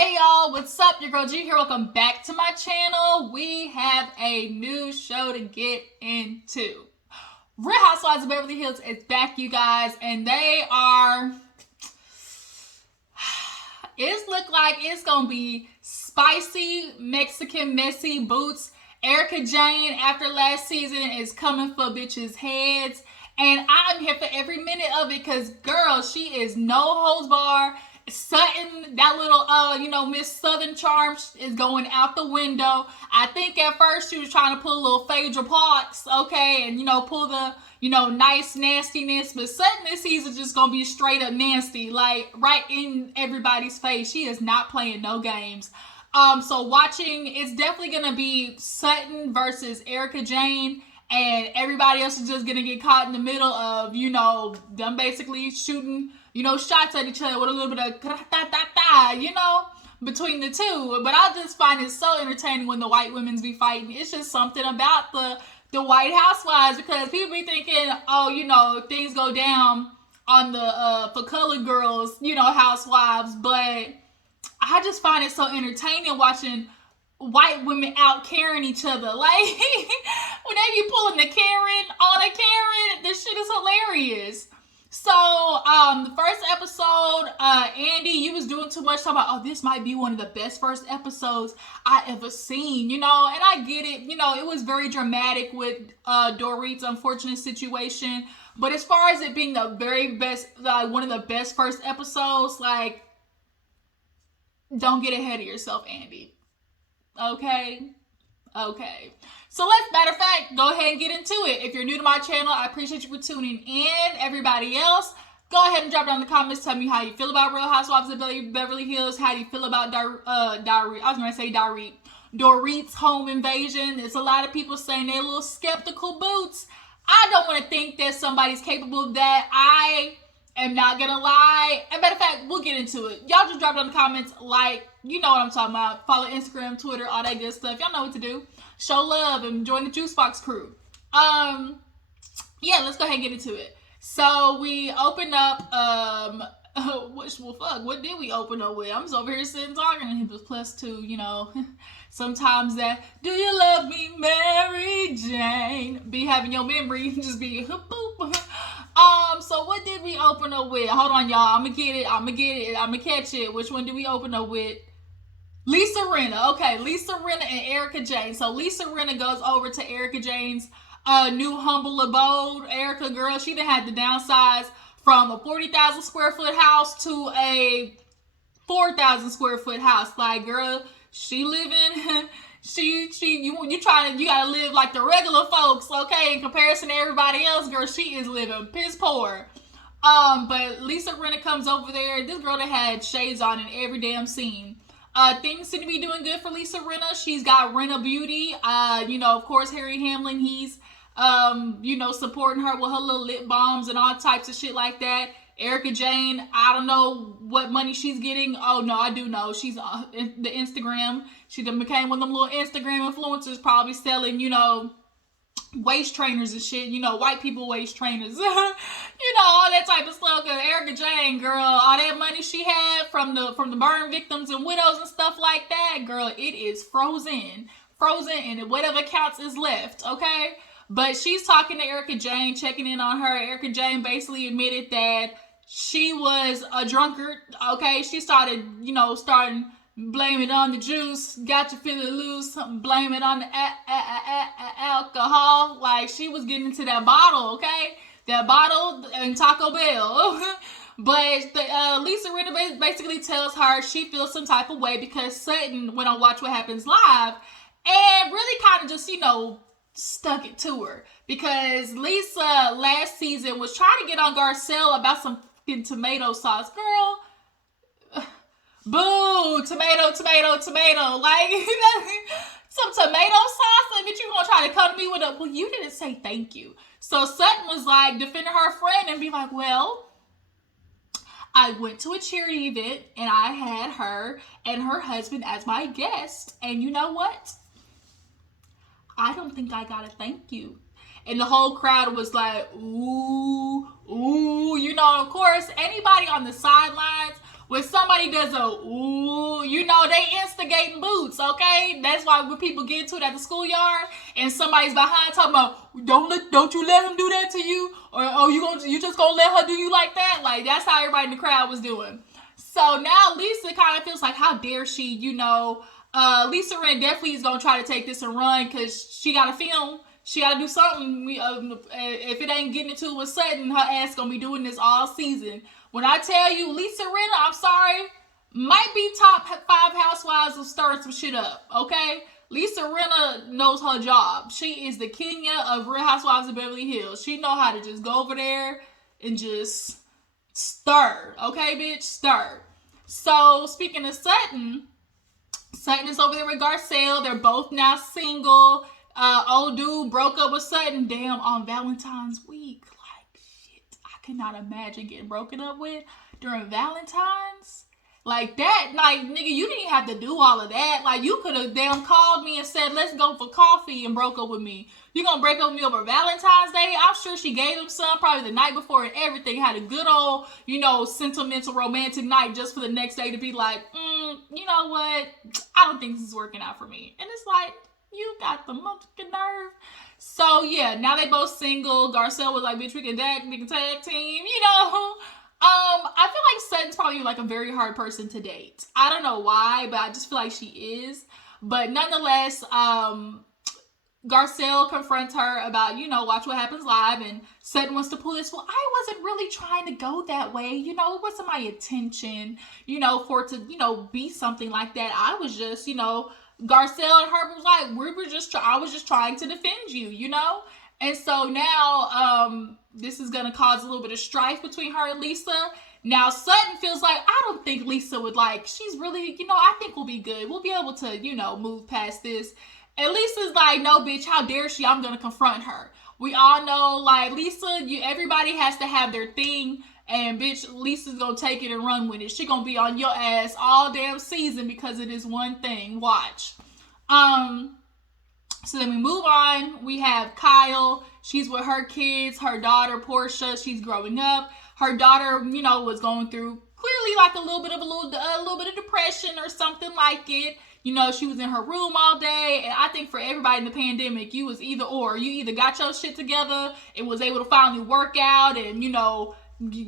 Hey y'all, what's up? Your girl G here. Welcome back to my channel. We have a new show to get into. Real Housewives of Beverly Hills is back, you guys, and they are... It look like it's gonna be spicy, Mexican, messy boots. Erika Jayne, after last season, is coming for bitches' heads. And I'm here for every minute of it because, girl, she is no holds bar. Sutton, that little, Miss Southern charm is going out the window. I think at first she was trying to pull a little Phaedra Parks, okay, and, pull the, nice nastiness. But Sutton this season just going to be straight up nasty, like, right in everybody's face. She is not playing no games. So watching, it's definitely going to be Sutton versus Erika Jayne. And everybody else is just going to get caught in the middle of, them basically shooting, shots at each other with a little bit of between the two. But I just find it so entertaining when the white women's be fighting. It's just something about the white housewives, because people be thinking, things go down on the, for colored girls, housewives. But I just find it so entertaining watching white women out carrying each other. Like, when they be pulling the Karen on a Karen, this shit is hilarious. So, the first episode, Andy, you was doing too much talking about, this might be one of the best first episodes I ever seen, and I get it. It was very dramatic with Dorit's unfortunate situation. But as far as it being the very best, one of the best first episodes, don't get ahead of yourself, Andy. Okay. So matter of fact, go ahead and get into it. If you're new to my channel, I appreciate you for tuning in. Everybody else, go ahead and drop down in the comments. Tell me how you feel about Real Housewives of Beverly Hills. How do you feel about Dorit's home invasion? There's a lot of people saying they're a little skeptical boots. I don't want to think that somebody's capable of that. I am not gonna lie. As a matter of fact, we'll get into it. Y'all just drop down in the comments, you know what I'm talking about. Follow Instagram, Twitter, all that good stuff. Y'all know what to do. Show love and join the Juice Box crew. Let's go ahead and get into it. So we opened up, what did we open up with? I'm just over here sitting talking, and he was +2, sometimes that, do you love me, Mary Jane? Be having your memory, just be, boop. So what did we open up with? Hold on, y'all. I'm gonna catch it. Which one did we open up with? Lisa Rinna. Okay, Lisa Rinna and Erika Jayne. So Lisa Rinna goes over to Erika Jayne's new humble abode. Erika, girl, she done had to downsize from a 40,000 square foot house to a 4,000 square foot house. Like, girl, she living... You gotta live like the regular folks, okay? In comparison to everybody else, girl, she is living piss poor. But Lisa Rinna comes over there. This girl that had shades on in every damn scene. Things seem to be doing good for Lisa Rinna. She's got Rinna Beauty. Of course, Harry Hamlin, he's, supporting her with her little lip balms and all types of shit like that. Erika Jayne, I don't know what money she's getting. Oh, no, I do know. She's the Instagram. She done became one of them little Instagram influencers, probably selling, waist trainers and shit. White people waist trainers. All that type of stuff. Because Erika Jayne, girl, all that money she had from the burn victims and widows and stuff like that, girl, it is frozen. And whatever counts is left, okay? But she's talking to Erika Jayne, checking in on her. Erika Jayne basically admitted that she was a drunkard, okay? She started, blame it on the juice, got you feeling loose, blame it on the alcohol. Like, she was getting into that bottle, okay? That bottle and Taco Bell. But Lisa Rinna basically tells her she feels some type of way because Sutton went on Watch What Happens Live and really kind of just, stuck it to her. Because Lisa last season was trying to get on Garcelle about some fucking tomato sauce. Girl, boo, tomato. Like, some tomato sauce? Like, you gonna try to come to me with well, you didn't say thank you. So Sutton was like defending her friend and be like, well, I went to a charity event and I had her and her husband as my guest. And you know what? I don't think I gotta thank you. And the whole crowd was like, ooh. Of course, anybody on the sidelines, when somebody does a ooh, you know, they instigating boots, okay? That's why when people get into it at the schoolyard and somebody's behind talking about, don't you let him do that to you? Or, oh, you just gonna let her do you like that? Like, that's how everybody in the crowd was doing. So now Lisa kind of feels like, how dare she, you know, Lisa Rinna definitely is gonna try to take this and run because she gotta film. She gotta do something. If it ain't getting into it with Sutton, her ass gonna be doing this all season. When I tell you, Lisa Rinna, I'm sorry, might be top 5 housewives of stirring some shit up, okay? Lisa Rinna knows her job. She is the Kenya of Real Housewives of Beverly Hills. She know how to just go over there and just stir, okay, bitch? Stir. So, speaking of Sutton is over there with Garcelle. They're both now single. Old dude broke up with Sutton, damn, on Valentine's week. Like, shit, I cannot imagine getting broken up with during Valentine's. Like that, like, nigga, you didn't have to do all of that. Like, you could have damn called me and said, let's go for coffee, and broke up with me. You gonna break up with me over Valentine's Day? I'm sure she gave him some probably the night before and everything. Had a good old, you know, sentimental, romantic night just for the next day to be like, you know what? I don't think this is working out for me. And it's like, you got the motherfucking nerve. So, yeah, now they both single. Garcelle was like, bitch, we can tag team, you know. I feel like Sutton's probably like a very hard person to date. I don't know why, but I just feel like she is. But nonetheless, Garcelle confronts her about, you know, Watch What Happens Live, and Sutton wants to pull this. Well, I wasn't really trying to go that way. You know, it wasn't my intention, you know, for it to, you know, be something like that. I was just, you know, Garcelle and her was like, I was just trying to defend you, you know? And so now, this is going to cause a little bit of strife between her and Lisa. Now, Sutton feels like, I don't think Lisa would like, she's really, you know, I think we'll be good. We'll be able to, you know, move past this. And Lisa's like, no, bitch, how dare she? I'm going to confront her. We all know, like, Lisa, everybody has to have their thing. And, bitch, Lisa's going to take it and run with it. She going to be on your ass all damn season because it is one thing. Watch. So then we move on. We have Kyle. She's with her kids, her daughter, Portia. She's growing up. Her daughter, you know, was going through clearly like a little bit of depression or something like it. You know, she was in her room all day. And I think for everybody in the pandemic, you was either or. You either got your shit together and was able to finally work out and, you know,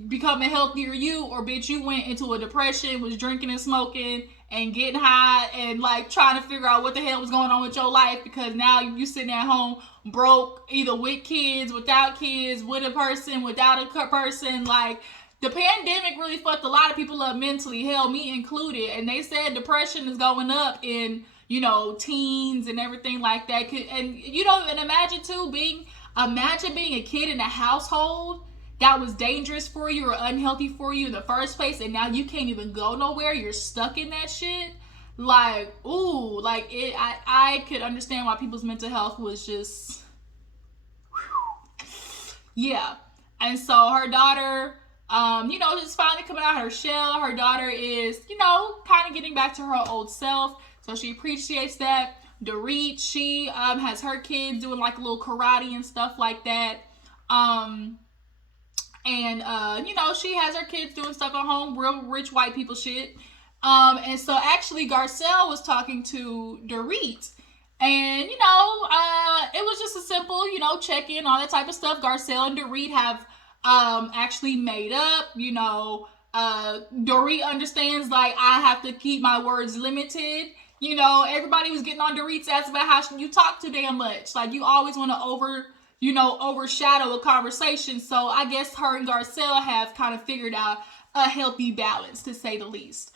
become a healthier you, or bitch, you went into a depression, was drinking and smoking and getting high and like trying to figure out what the hell was going on with your life, because now you sitting at home broke, either with kids, without kids, with a person, without a person. Like, the pandemic really fucked a lot of people up mentally, hell, me included. And they said depression is going up in, you know, teens and everything like that. And you know, and imagine being a kid in a household that was dangerous for you or unhealthy for you in the first place, and now you can't even go nowhere. You're stuck in that shit. Like, ooh, like it. I could understand why people's mental health was just, yeah. And so her daughter, you know, just finally coming out of her shell. Her daughter is, you know, kind of getting back to her old self, so she appreciates that. Dorit, she has her kids doing like a little karate and stuff like that. And, you know, she has her kids doing stuff at home, real rich white people shit. And so actually Garcelle was talking to Dorit, and, you know, it was just a simple, you know, check-in, all that type of stuff. Garcelle and Dorit have, actually made up, you know. Dorit understands, like, I have to keep my words limited. You know, everybody was getting on Dorit's ass about how you talk too damn much. Like, you always want to overshadow a conversation. So I guess her and Garcelle have kind of figured out a healthy balance, to say the least.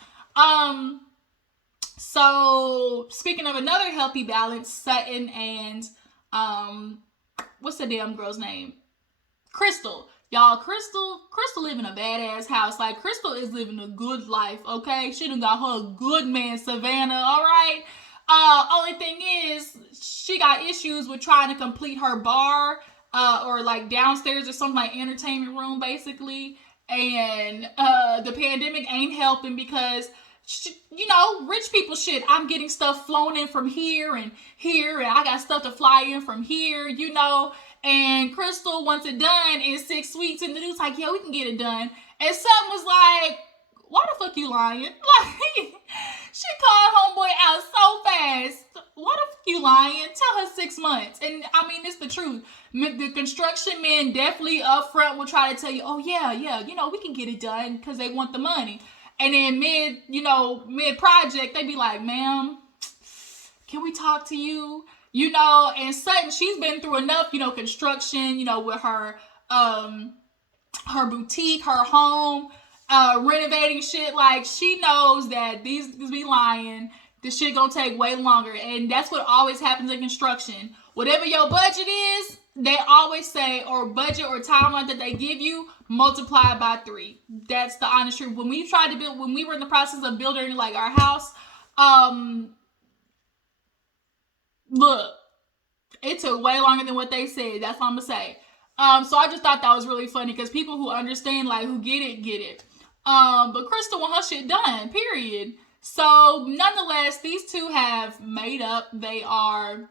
So speaking of another healthy balance, Sutton and, what's the damn girl's name? Crystal. Y'all, Crystal living a badass house. Like, Crystal is living a good life, okay? She done got her a good man, Savannah, all right? Only thing is, she got issues with trying to complete her bar, or like downstairs or something, like entertainment room, basically. And, the pandemic ain't helping because, you know, rich people shit. I'm getting stuff flown in from here, and I got stuff to fly in from here, you know. And Crystal wants it done in 6 weeks, and the dude's like, yeah, we can get it done. And Sutton was like, why the fuck you lying? Like, she 6 months. And I mean, it's the truth. The construction men definitely up front will try to tell you, oh yeah, you know, we can get it done because they want the money. And then mid project, they be like, ma'am, can we talk to you? You know, and Sutton, she's been through enough, you know, construction, you know, with her boutique, her home, renovating shit. Like, she knows that these be lying. This shit gonna take way longer. And that's what always happens in construction. Whatever your budget is, they always say, or budget or timeline that they give you, multiply it by 3. That's the honest truth. When we tried to build, when we were in the process of building like our house, look, it took way longer than what they said. That's what I'm gonna say. So I just thought that was really funny because people who understand, like, who get it. But Crystal want her shit done, period. So nonetheless, these two have made up. They are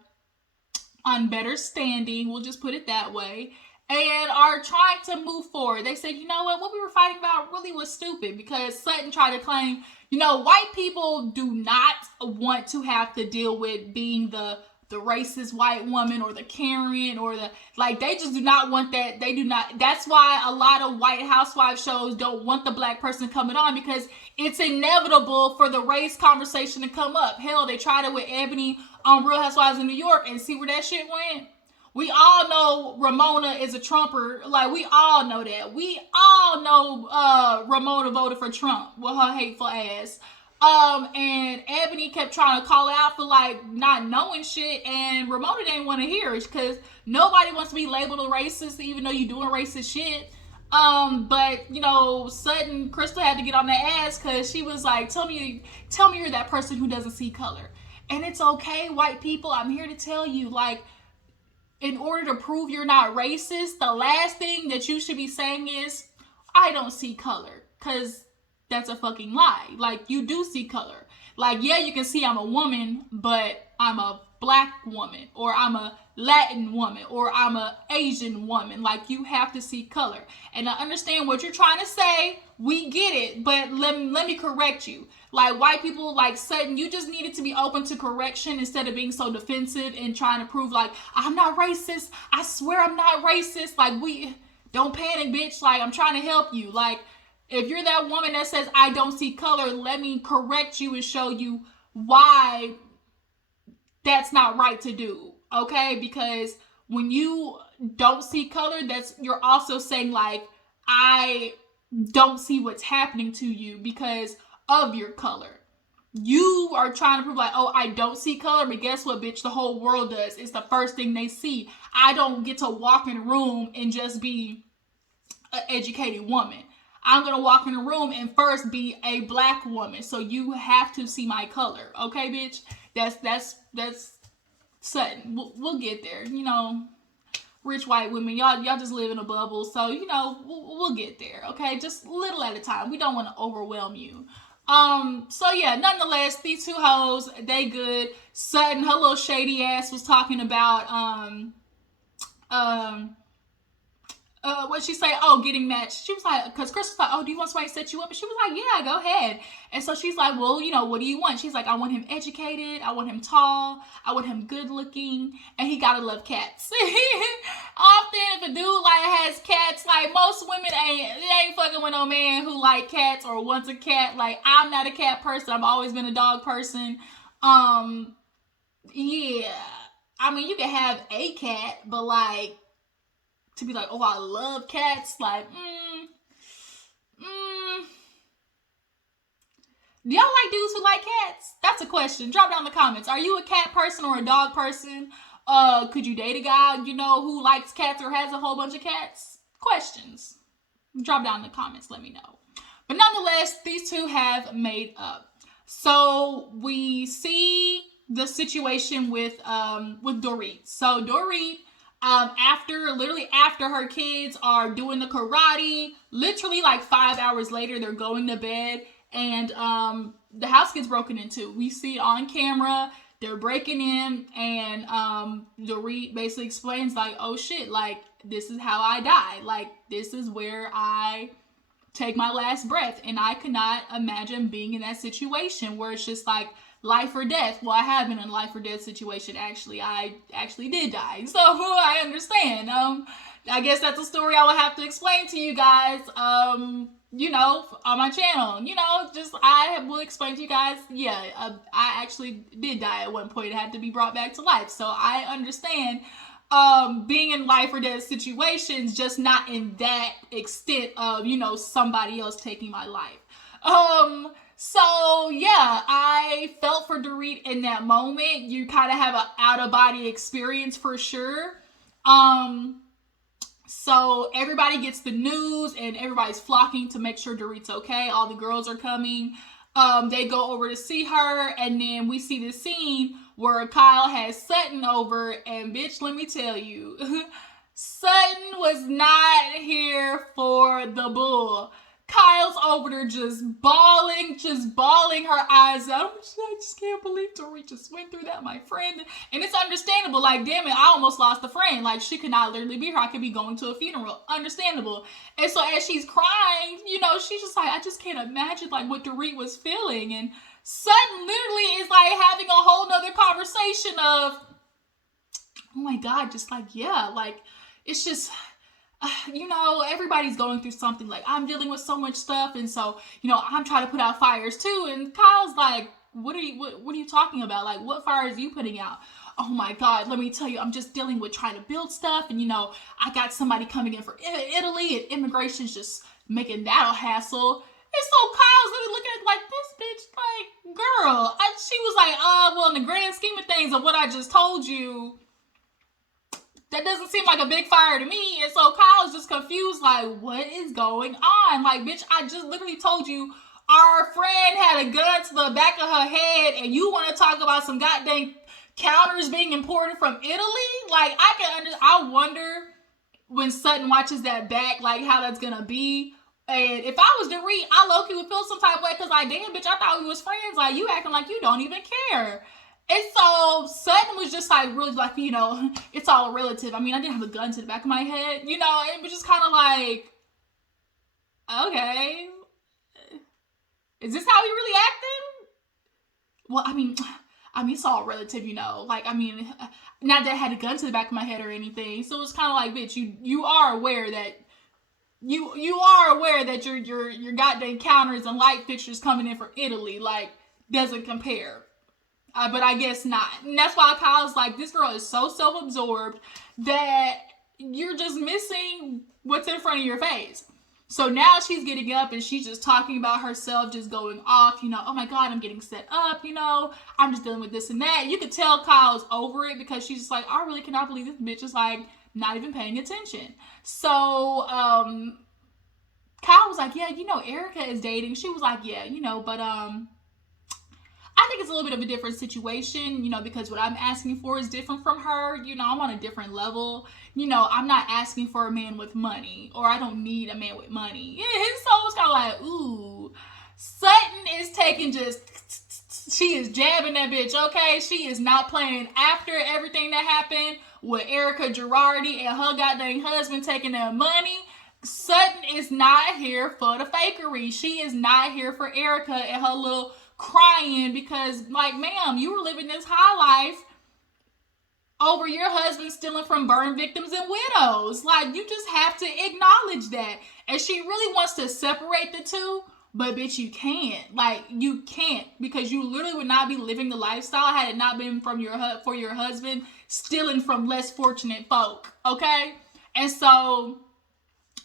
on better standing, we'll just put it that way, and are trying to move forward. They said, you know what we were fighting about really was stupid, because Sutton tried to claim, you know, white people do not want to have to deal with being the racist white woman or the Karen or the, like, they just do not want that. They do not. That's why a lot of white housewife shows don't want the black person coming on, because it's inevitable for the race conversation to come up. Hell, they tried it with Ebony on Real Housewives in New York, and see where that shit went. We all know Ramona is a Trumper. Like, we all know that. We all know Ramona voted for Trump with her hateful ass. And Ebony kept trying to call out for, like, not knowing shit, and Ramona didn't want to hear it, because nobody wants to be labeled a racist, even though you're doing racist shit. But, you know, Sutton, Crystal had to get on that ass, because she was like, tell me you're that person who doesn't see color. And it's okay, white people, I'm here to tell you, like, in order to prove you're not racist, the last thing that you should be saying is, I don't see color, because that's a fucking lie. Like, you do see color. Like, yeah, you can see I'm a woman, but I'm a black woman, or I'm a Latin woman, or I'm a Asian woman. Like, you have to see color. And I understand what you're trying to say. We get it, but let me correct you. Like, white people like Sutton, you just needed to be open to correction instead of being so defensive and trying to prove, like, I'm not racist. I swear I'm not racist. Like, don't panic, bitch. Like, I'm trying to help you. Like, if you're that woman that says, I don't see color, let me correct you and show you why that's not right to do, okay? Because when you don't see color, you're also saying, like, I don't see what's happening to you because of your color. You are trying to prove, like, oh, I don't see color, but guess what, bitch? The whole world does. It's the first thing they see. I don't get to walk in a room and just be an educated woman. I'm going to walk in a room and first be a black woman. So you have to see my color. Okay, bitch? That's Sutton. We'll get there. You know, rich white women, y'all just live in a bubble. So, you know, we'll get there. Okay? Just little at a time. We don't want to overwhelm you. So yeah, nonetheless, these two hoes, they good. Sutton, her little shady ass was talking about, what she say? Oh, getting matched. She was like, because Crystal's like, oh, do you want somebody to set you up? And she was like, yeah, go ahead. And so she's like, well, you know, what do you want? She's like, I want him educated. I want him tall. I want him good looking. And he gotta love cats. Often if a dude like has cats, like most women ain't fucking with no man who like cats or wants a cat. Like, I'm not a cat person. I've always been a dog person. Yeah. I mean, you can have a cat, but like, to be like, oh, I love cats, like, Do y'all like dudes who like cats? That's a question. Drop down in the comments. Are you a cat person or a dog person? Could you date a guy, you know, who likes cats or has a whole bunch of cats? Questions. Drop down in the comments. Let me know. But nonetheless, these two have made up. So we see the situation with Dorit. So Dorit, after her kids are doing the karate, literally like 5 hours later, they're going to bed, and the house gets broken into. We see it on camera. They're breaking in, and Dorit basically explains, like, oh shit, like, this is how I die. Like, this is where I take my last breath, and I cannot imagine being in that situation where it's just like life or death. Well, I have been in a life or death situation. Actually, I actually did die. So I understand. I guess that's a story I will have to explain to you guys. You know, on my channel, you know, just I will explain to you guys. Yeah, I actually did die at one point. It had to be brought back to life. So I understand being in life or death situations, just not in that extent of, you know, somebody else taking my life. So yeah, I felt for Dorit in that moment. You kind of have an out of body experience for sure. So everybody gets the news and everybody's flocking to make sure Dorit's okay. All the girls are coming. They go over to see her, and then we see this scene where Kyle has Sutton over, and bitch, let me tell you, Sutton was not here for the bull. Kyle's over there just bawling her eyes out. I just can't believe Dorit just went through that, my friend. And it's understandable. Like, damn it, I almost lost a friend. Like, she could not literally be here. I could be going to a funeral. Understandable. And so as she's crying, you know, she's just like, I just can't imagine, like, what Dorit was feeling. And Sutton literally is, like, having a whole nother conversation of, oh, my God, just, like, yeah, like, it's just... you know, everybody's going through something. Like, I'm dealing with so much stuff, and so, you know, I'm trying to put out fires too. And Kyle's like, what are you talking about? Like, what fires are you putting out? Oh my God, let me tell you, I'm just dealing with trying to build stuff, and you know, I got somebody coming in from Italy, and immigration's just making that a hassle. And so Kyle's literally looking at like, this bitch, like, girl. She was like, well, in the grand scheme of things of what I just told you, that doesn't seem like a big fire to me. And so Kyle's just confused, like, what is going on? Like, bitch, I just literally told you our friend had a gun to the back of her head, and you want to talk about some goddamn counters being imported from Italy? Like, I wonder when Sutton watches that back, like, how that's gonna be. And if I was Dorit, I low-key would feel some type of way, because, like, damn, bitch, I thought we was friends. Like, you acting like you don't even care. And so Sutton was just like, really like, you know, it's all relative. I mean, I didn't have a gun to the back of my head, you know, it was just kind of like, okay, is this how he really acting? Well, I mean, it's all relative, you know, like, I mean, not that I had a gun to the back of my head or anything. So it's kind of like, bitch, you are aware that you are aware that your goddamn counters and light fixtures coming in from Italy, like, doesn't compare. But I guess not. And that's why Kyle's like, this girl is so self-absorbed that you're just missing what's in front of your face. So now she's getting up and she's just talking about herself, just going off, you know, oh my God, I'm getting set up, you know, I'm just dealing with this and that. You could tell Kyle's over it because she's just like, I really cannot believe this bitch is like not even paying attention. So Kyle was like, yeah, you know, Erika is dating. She was like, yeah, you know, but I think it's a little bit of a different situation, you know, because what I'm asking for is different from her. You know, I'm on a different level. You know, I'm not asking for a man with money, or I don't need a man with money. Yeah, his soul's kind of like, ooh. Sutton is taking she is jabbing that bitch, okay? She is not playing after everything that happened with Erika Girardi and her goddamn husband taking their money. Sutton is not here for the fakery. She is not here for Erika and her little crying because, like, ma'am, you were living this high life over your husband stealing from burn victims and widows. Like, you just have to acknowledge that. And she really wants to separate the two, but bitch, you can't. Like, you can't, because you literally would not be living the lifestyle had it not been from for your husband stealing from less fortunate folk, okay? And so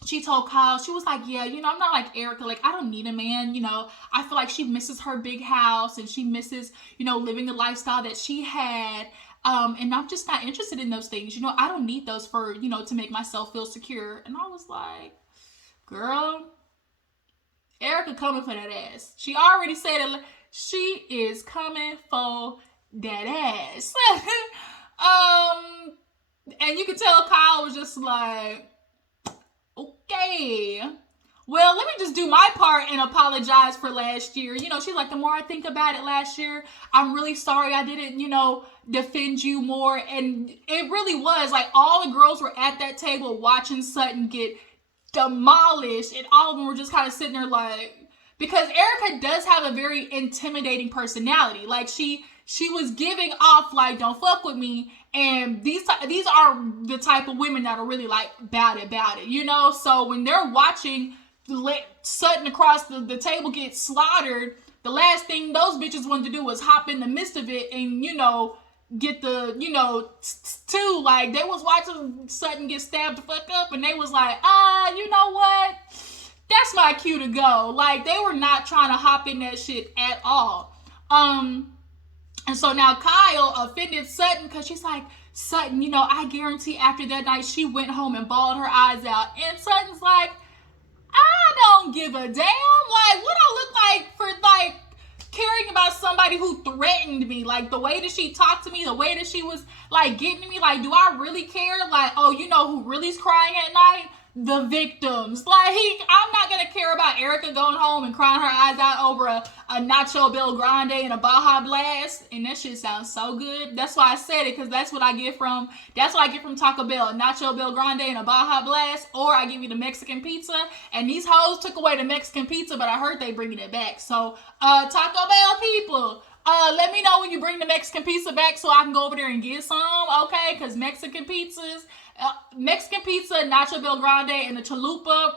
she told Kyle, she was like, yeah, you know, I'm not like Erika. Like, I don't need a man. You know, I feel like she misses her big house and she misses, you know, living the lifestyle that she had. And I'm just not interested in those things. You know, I don't need those for, you know, to make myself feel secure. And I was like, girl, Erika coming for that ass. She already said it. She is coming for that ass. And you could tell Kyle was just like, okay, well, let me just do my part and apologize for last year. You know, she's like, the more I think about it last year, I'm really sorry I didn't, you know, defend you more. And it really was like all the girls were at that table watching Sutton get demolished, and all of them were just kind of sitting there like, because Erika does have a very intimidating personality. Like she was giving off like, don't fuck with me. And these are the type of women that are really like about it, you know? So when they're watching Sutton across the table get slaughtered, the last thing those bitches wanted to do was hop in the midst of it and, you know, get the, you know, too. Like, they was watching Sutton get stabbed the fuck up, and they was like, you know what? That's my cue to go. Like, they were not trying to hop in that shit at all. And so now Kyle offended Sutton because she's like, Sutton, you know, I guarantee after that night she went home and bawled her eyes out. And Sutton's like, I don't give a damn. Like, what I look like for, like, caring about somebody who threatened me? Like, the way that she talked to me, the way that she was, like, getting to me, like, do I really care? Like, oh, you know who really's crying at night? The victims. Like, I'm not gonna care about Erika going home and crying her eyes out over a Nacho Bel Grande and a Baja Blast. And that shit sounds so good. That's why I said it, because that's what I get from Taco Bell. A Nacho Bel Grande and a Baja Blast. Or I give you the Mexican pizza. And these hoes took away the Mexican pizza, but I heard they bringing it back. So, Taco Bell people, let me know when you bring the Mexican pizza back so I can go over there and get some, okay? Because Mexican pizza, Nacho Bel Grande, and the Chalupa,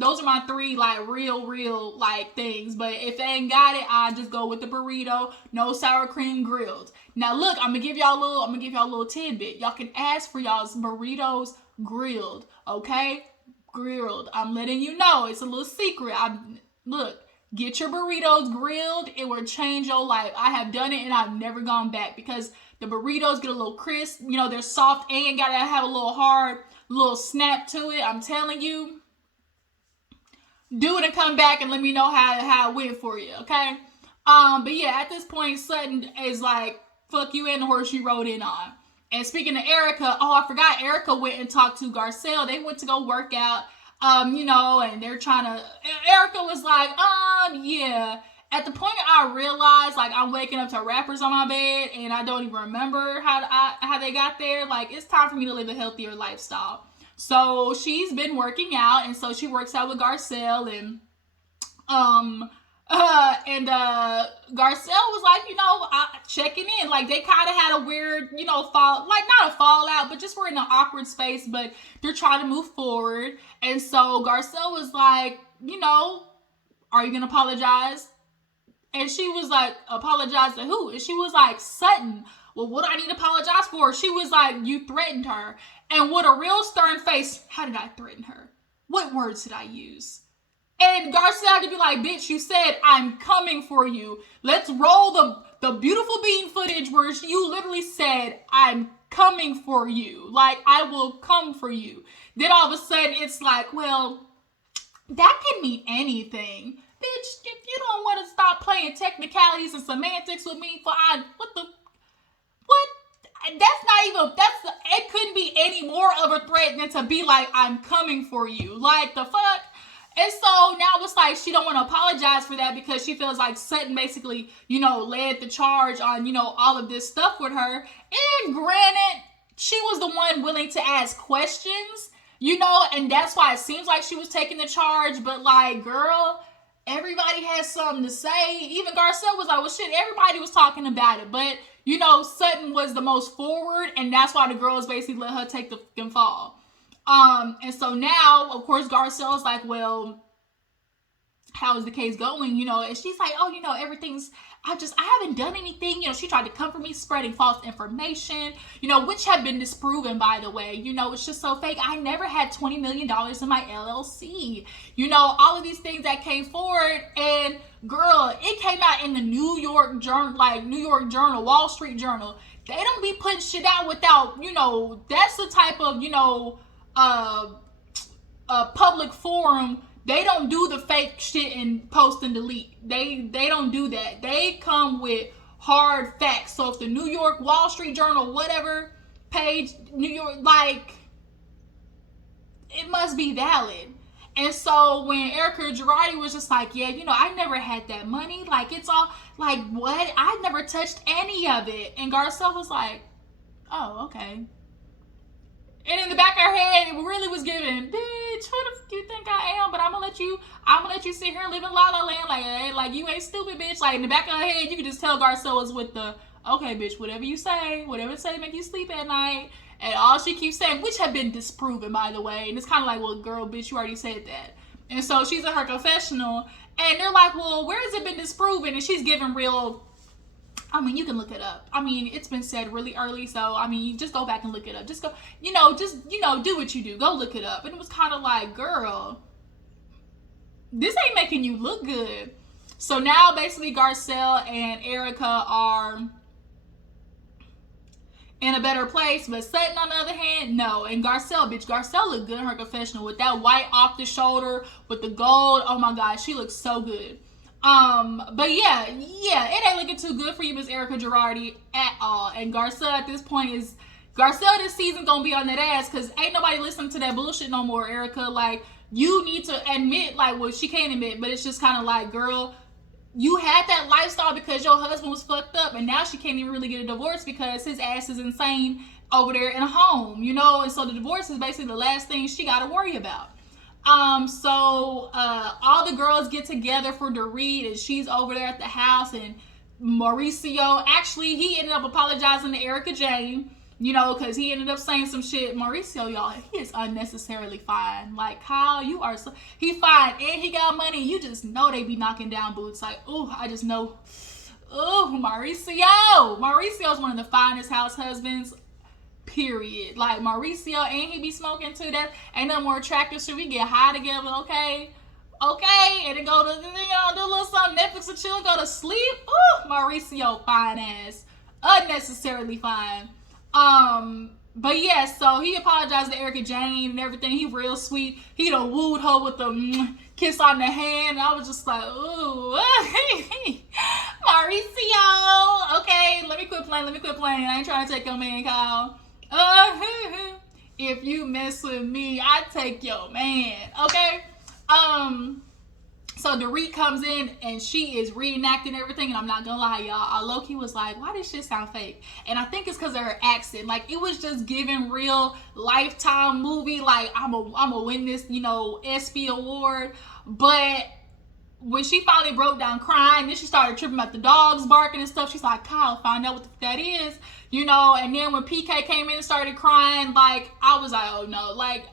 those are my three, like, real, like, things. But if they ain't got it, I just go with the burrito, no sour cream, grilled. Now, look, I'm gonna give y'all a little tidbit. Y'all can ask for y'all's burritos grilled, okay? Grilled. I'm letting you know. It's a little secret. Look, get your burritos grilled. It will change your life. I have done it, and I've never gone back, because the burritos get a little crisp. You know, they're soft and gotta have a little hard, little snap to it. I'm telling you. Do it and come back and let me know how it went for you, okay? But yeah, at this point, Sutton is like, fuck you and the horse you rode in on. And speaking of Erika, I forgot, Erika went and talked to Garcelle. They went to go work out, you know, and they're trying to, Erika was like, yeah. At the point I realized, like, I'm waking up to rappers on my bed and I don't even remember how they got there. Like, it's time for me to live a healthier lifestyle. So she's been working out, and so she works out with Garcelle, and Garcelle was like, you know, checking in. Like, they kind of had a weird, you know, not a fallout, but just we're in an awkward space, but they're trying to move forward. And so Garcelle was like, you know, are you gonna apologize? And she was like, apologize to who? And she was like, Sutton. Well, what do I need to apologize for? She was like, you threatened her. And with a real stern face, how did I threaten her? What words did I use? And Garcelle had to be like, bitch, you said, I'm coming for you. Let's roll the beautiful bean footage where you literally said, I'm coming for you. Like, I will come for you. Then all of a sudden, it's like, well, that can mean anything. Bitch, if you don't want to stop playing technicalities and semantics with me, it couldn't be any more of a threat than to be like, I'm coming for you. Like, the fuck? And so now it's like she don't want to apologize for that because she feels like Sutton basically, you know, led the charge on, you know, all of this stuff with her. And granted, she was the one willing to ask questions, you know, and that's why it seems like she was taking the charge. But like, girl, everybody has something to say. Even Garcelle was like, well, shit, everybody was talking about it. But, you know, Sutton was the most forward, and that's why the girls basically let her take the fucking fall. And so now, of course, Garcelle's like, well, how is the case going? You know, and she's like, oh, you know, I haven't done anything. You know, she tried to comfort me, spreading false information, you know, which have been disproven, by the way. You know, it's just so fake. I never had $20 million in my LLC. You know, all of these things that came forward, and girl, it came out in the New York Journal, Wall Street Journal. They don't be putting shit out without, you know, that's the type of, you know, a public forum. They don't do the fake shit and post and delete. They don't do that. They come with hard facts. So if the New York Wall Street Journal, whatever page, New York, like, it must be valid. And so when Erika Girardi was just like, yeah, you know, I never had that money. Like, it's all, like, what? I never touched any of it. And Garcelle was like, oh, okay. And in the back of her head, it really was giving, bitch, who the fuck you think I am? But I'm gonna let you sit here and live in La La Land like, hey, like you ain't stupid, bitch. Like in the back of her head, you can just tell Garcelle was with the, okay, bitch, whatever you say to make you sleep at night. And all she keeps saying, which have been disproven, by the way. And it's kind of like, well, girl, bitch, you already said that. And so she's in her confessional, and they're like, well, where has it been disproven? And she's giving real, I mean, you can look it up. I mean, it's been said really early, so, I mean, just go back and look it up. Just go, do what you do. Go look it up. And it was kind of like, girl, this ain't making you look good. So now, basically, Garcelle and Erika are in a better place, but Sutton, on the other hand, no. And Garcelle looked good in her confessional with that white off the shoulder with the gold. Oh my God, she looks so good. But yeah, it ain't looking too good for you, Miss Erika Girardi, at all. And Garcelle at this point Garcelle this season gonna be on that ass, because ain't nobody listening to that bullshit no more, Erika. Like, you need to admit, like, well, she can't admit, but it's just kind of like, girl, you had that lifestyle because your husband was fucked up, and now she can't even really get a divorce because his ass is insane over there in a home, and so the divorce is basically the last thing she got to worry about. So all the girls get together for Dorit, and she's over there at the house, and Mauricio, actually, he ended up apologizing to Erika Jane, because he ended up saying some shit. Mauricio, y'all, he is unnecessarily fine. Like, Kyle, you are so, he fine, and he got money. You just know they be knocking down boots. Like, oh, I just know. Oh, Mauricio's one of the finest house husbands, period. Like, Mauricio, and he be smoking too. That ain't no more attractive shit. We get high together, okay, and then go to, do a little something, Netflix and chill, go to sleep. Oh, Mauricio, fine ass, unnecessarily fine. But yeah, so he apologized to Erika Jane and everything. He real sweet. He done wooed her with the kiss on the hand. I was just like, ooh, Mauricio. Okay, let me quit playing. I ain't trying to take your man, Kyle. If you mess with me, I take your man. Okay. So Dorit comes in and she is reenacting everything, and I'm not gonna lie, y'all, I low-key was like, why does shit sound fake? And I think it's because of her accent. Like, it was just giving real Lifetime movie, like, I'm a win this, ESPY award. But when she finally broke down crying, then she started tripping about the dogs barking and stuff. She's like, Kyle, find out what that is, and then when PK came in and started crying, like, I was like, oh no, like,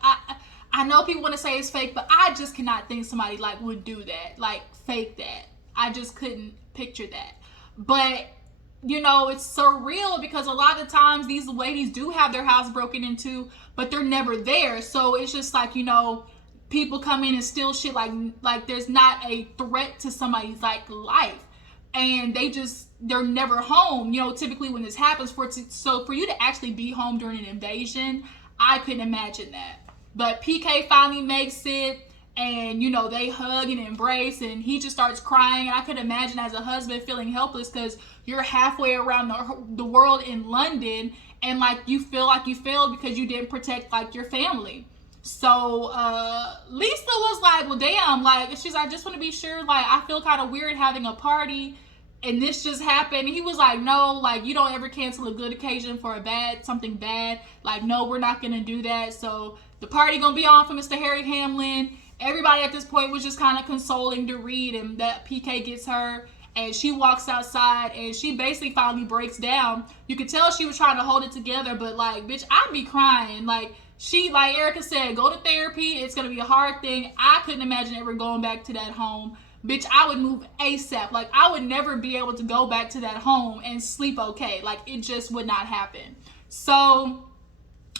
I know people want to say it's fake, but I just cannot think somebody, like, would do that, like, fake that. I just couldn't picture that. But, it's surreal because a lot of times these ladies do have their house broken into, but they're never there. So it's just like, people come in and steal shit like there's not a threat to somebody's, like, life. And they're never home, typically when this happens. So for you to actually be home during an invasion, I couldn't imagine that. But PK finally makes it, and, they hug and embrace, and he just starts crying. And I could imagine as a husband feeling helpless because you're halfway around the world in London, and, like, you feel like you failed because you didn't protect, like, your family. So Lisa was like, well, damn, like, she's like, I just want to be sure, like, I feel kind of weird having a party, and this just happened. And he was like, no, like, you don't ever cancel a good occasion for something bad. Like, no, we're not going to do that. So the party gonna be on for Mr. Harry Hamlin. Everybody at this point was just kind of consoling Dorit, and that PK gets her, and she walks outside, and she basically finally breaks down. You could tell she was trying to hold it together, but, like, bitch, I'd be crying. Like, like Erika said, go to therapy. It's gonna be a hard thing. I couldn't imagine ever going back to that home. Bitch, I would move ASAP. Like, I would never be able to go back to that home and sleep okay. Like, it just would not happen. So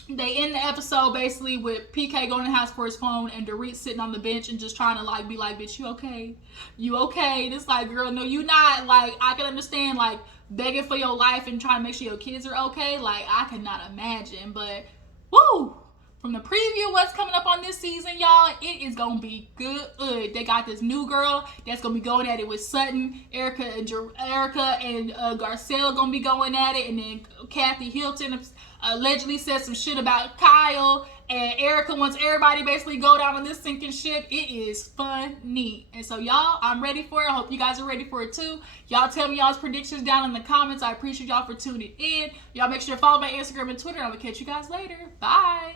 they end the episode basically with PK going to the house for his phone and Dorit sitting on the bench and just trying to, like, be like, bitch, you okay? You okay? And it's like, girl, no, you not. Like, I can understand, like, begging for your life and trying to make sure your kids are okay. Like, I could not imagine. But, woo! From the preview, what's coming up on this season, y'all, it is going to be good. They got this new girl that's going to be going at it with Sutton. Erika and Garcelle going to be going at it. And then Kathy Hilton allegedly said some shit about Kyle. And Erika wants everybody basically go down on this sinking ship. It is funny. And so y'all, I'm ready for it. I hope you guys are ready for it too. Y'all tell me y'all's predictions down in the comments. I appreciate y'all for tuning in. Y'all make sure to follow my Instagram and Twitter. And I will catch you guys later. Bye.